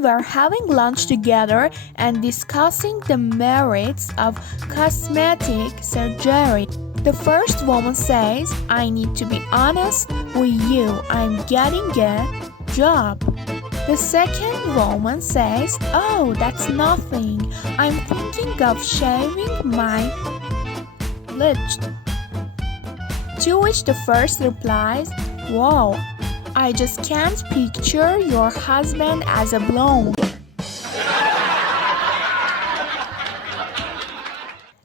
were having lunch together and discussing the merits of cosmetic surgery. The first woman says, "I need to be honest with you, I'm getting a job." The second woman says, "Oh, that's nothing. I'm thinking of shaving my lips." To which the first replies, "Wow, I just can't picture your husband as a blonde."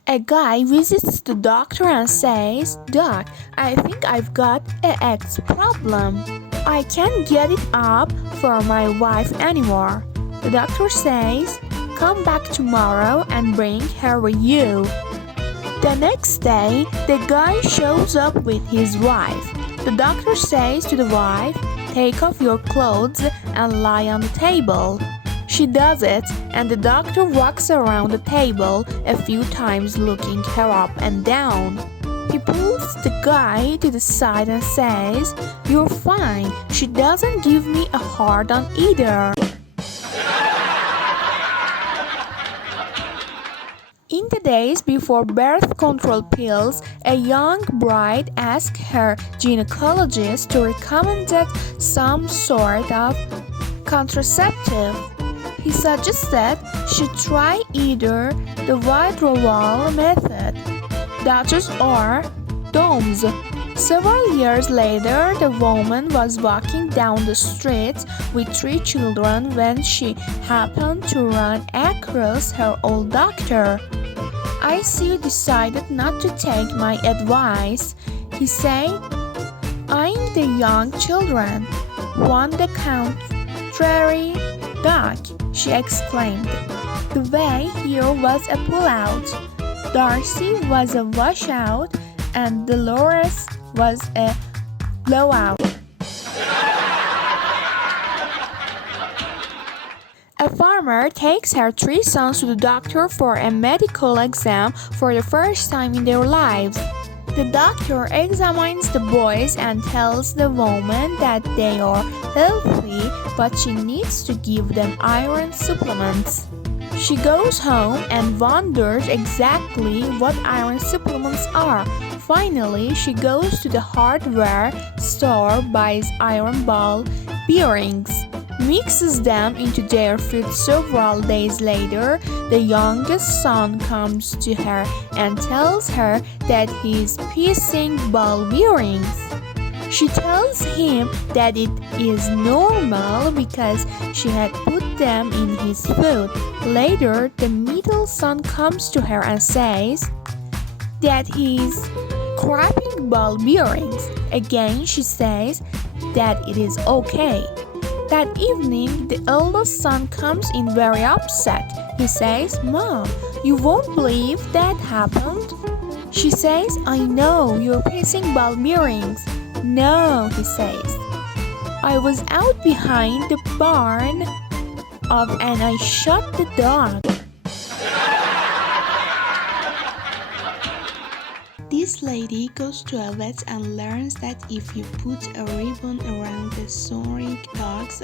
A guy visits the doctor and says, "Doc, I think I've got an ex problem. I can't get it up for my wife anymore." The doctor says, "Come back tomorrow and bring her with you." The next day, the guy shows up with his wife. The doctor says to the wife, "Take off your clothes and lie on the table." She does it, and the doctor walks around the table a few times looking her up and down. He pulls the guy to the side and says, "You're fine. She doesn't give me a hard-on either." In the days before birth control pills, a young bride asked her gynecologist to recommend some sort of contraceptive. He suggested she try either the withdrawal method, DOTS, or DOMS. Several years later, the woman was walking down the street with 3 children when she happened to run across her old doctor. "I see you decided not to take my advice," he said, eyeing the young children. "On the contrary, Doc," she exclaimed. "The way here was a pullout, Darcy was a washout, and Dolores was a blowout." A farmer takes her 3 sons to the doctor for a medical exam for the first time in their lives. The doctor examines the boys and tells the woman that they are healthy, but she needs to give them iron supplements. She goes home and wonders exactly what iron supplements are. Finally, she goes to the hardware store, buys iron ball bearings, mixes them into their food. Several days later, the youngest son comes to her and tells her that he is piecing ball bearings. She tells him that it is normal because she had put them in his food. Later, the middle son comes to her and says that he is scraping ball bearings. Again, she says that it is okay. That evening, the eldest son comes in very upset. He says, "Mom, you won't believe that happened." She says, "I know, you're piecing ball bearings." "No," he says, "I was out behind the barn and I shot the dog." This lady goes to a vet and learns that if you put a ribbon around the snoring dogs,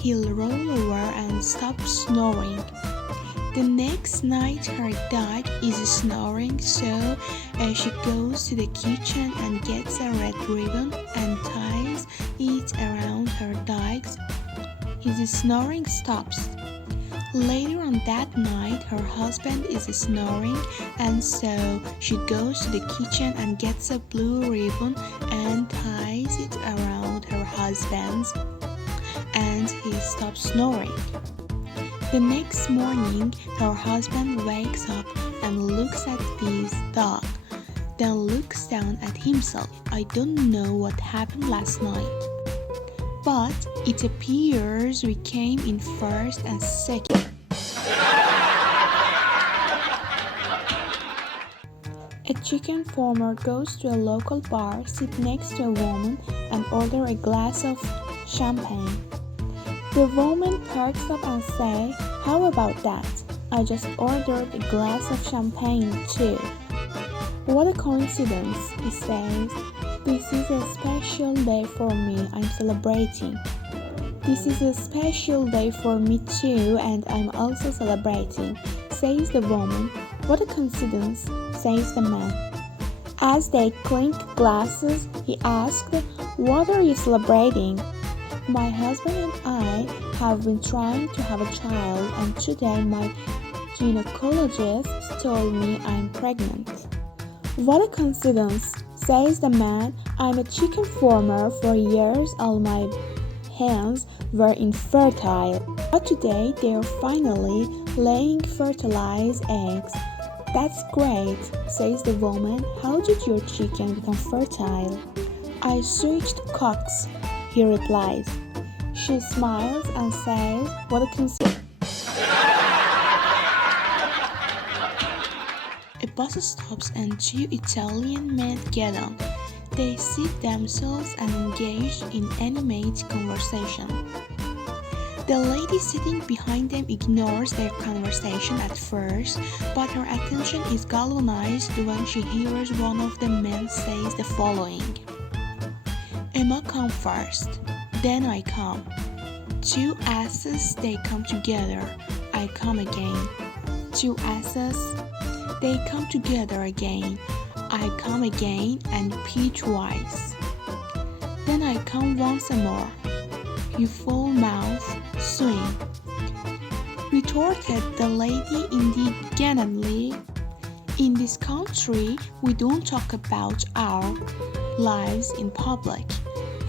he'll roll over and stop snoring. The next night her dog is snoring, so she goes to the kitchen and gets a red ribbon and ties it around her dog. His snoring stops. Later on that night, her husband is snoring, and so she goes to the kitchen and gets a blue ribbon and ties it around her husband's, and he stops snoring. The next morning, her husband wakes up and looks at his dog, then looks down at himself. "I don't know what happened last night, but it appears we came in first and second." A chicken farmer goes to a local bar, sits next to a woman, and orders a glass of champagne. The woman perks up and says, "How about that? I just ordered a glass of champagne too." "What a coincidence," he says. "This is a special day for me. I'm celebrating." "This is a special day for me too, and I'm also celebrating," says the woman. "What a coincidence," says the man. As they clink glasses, he asked, "What are you celebrating?" "My husband and I have been trying to have a child, and today my gynecologist told me I'm pregnant." "What a coincidence," says the man. "I'm a chicken farmer. For years all my hens were infertile, but today they're finally laying fertilized eggs." "That's great," says the woman. "How did your chicken become fertile?" "I switched cocks," he replies. She smiles and says, "What a coincidence." A bus stops and two Italian men get on. They seat themselves and engage in animated conversation. The lady sitting behind them ignores their conversation at first, but her attention is galvanized when she hears one of the men say the following: "Emma come first, then I come. Two asses, they come together, I come again. Two asses, they come together again, I come again, and P twice. Then I come once more, you foul mouth, swing," retorted the lady indignantly. "In this country, we don't talk about our lives in public."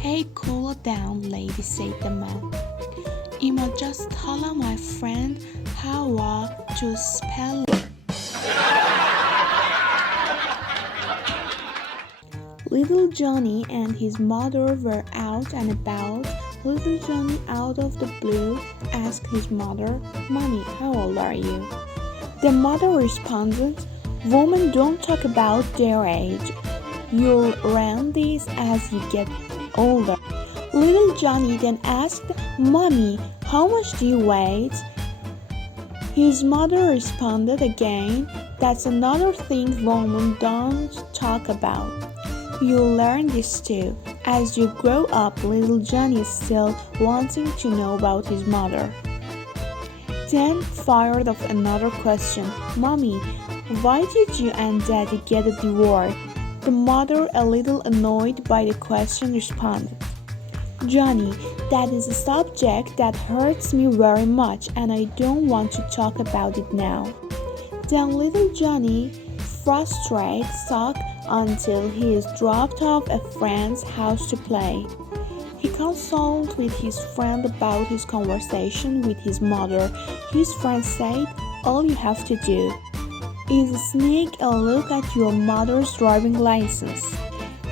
"Hey, cool down, lady," said the man. "I'ma just tell my friend how to spell it." Little Johnny and his mother were out and about. Little Johnny, out of the blue, asked his mother, "Mommy, how old are you?" The mother responded, "Women don't talk about their age. You'll learn this as you get older." Little Johnny then asked, "Mommy, how much do you weigh?" His mother responded again, "That's another thing women don't talk about. You'll learn this too. As you grow up." Little Johnny is still wanting to know about his mother. Then fired off another question, "Mommy, why did you and Daddy get a divorce?" The mother, a little annoyed by the question, responded, "Johnny, that is a subject that hurts me very much, and I don't want to talk about it now." Then little Johnny, frustrated, sulks until he is dropped off at a friend's house to play. He consulted with his friend about his conversation with his mother. His friend said, "All you have to do is sneak a look at your mother's driving license.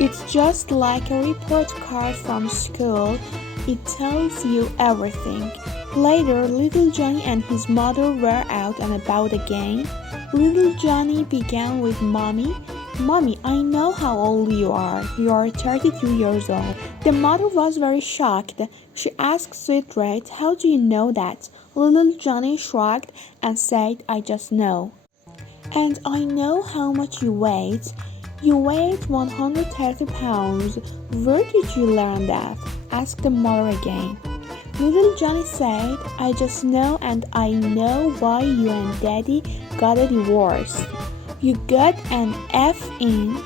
It's just like a report card from school. It tells you everything." Later, little Johnny and his mother were out and about again. Little Johnny began with, "Mommy, Mommy, I know how old you are. You are 32 years old." The mother was very shocked. She asked straight, "How do you know that?" Little Johnny shrugged and said, "I just know." "And I know how much you weigh. You weighed 130 pounds. Where did you learn that?" asked the mother again. Little Johnny said, "I just know, and I know why you and Daddy got a divorce. You got an F in